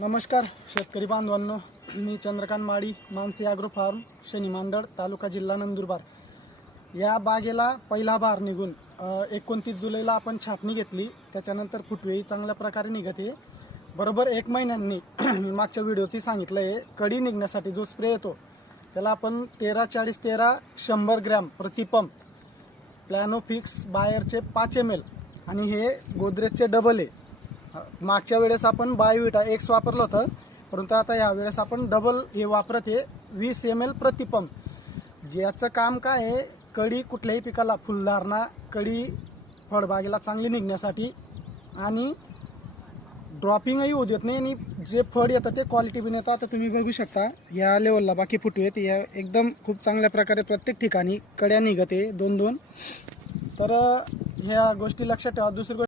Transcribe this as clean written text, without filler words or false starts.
नमस्कार शेतकरी बांधवांनो, मी चंद्रकांत माडी, मानसी ॲग्रो फार्म, शनी मांडळ, तालुका जिल्हा नंदुरबार. या बागेला पहिला बार निघून 29 जुलैला आपण छाटणी घेतली. त्याच्यानंतर फुटवेही चांगल्या प्रकारे निघते. बरोबर 1 महिन्यांनी मी मागच्या व्हिडिओत सांगितलं आहे, कडी निघण्यासाठी जो स्प्रे येतो त्याला आपण 13-40-13 100 ग्रॅम प्रतिपंप, प्लॅनोफिक्स बायरचे 5 ml आणि हे गोदरेजचे डबल आहे. मागच्या वेळेस आपण बायोविटा एक्स वापरलं होतं, परंतु आता या वेळेस आपण डबल हे वापरत आहे 20 ml प्रतिपंप. ज्याचं काम काय आहे, कडी कुठल्याही पिकाला फुलधारणा, कडी फळबागेला चांगली निघण्यासाठी आणि ड्रॉपिंगही होऊ देत नाही आणि जे फळ येतं ते क्वालिटी पण येतं. आता तुम्ही बघू शकता या लेवलला बाकी फुटवे आहेत, या एकदम खूप चांगल्या प्रकारे प्रत्येक ठिकाणी कड्या निघते 2-2. तर ह्या गोष्टी लक्षात ठेवा. दुसरी गोष्ट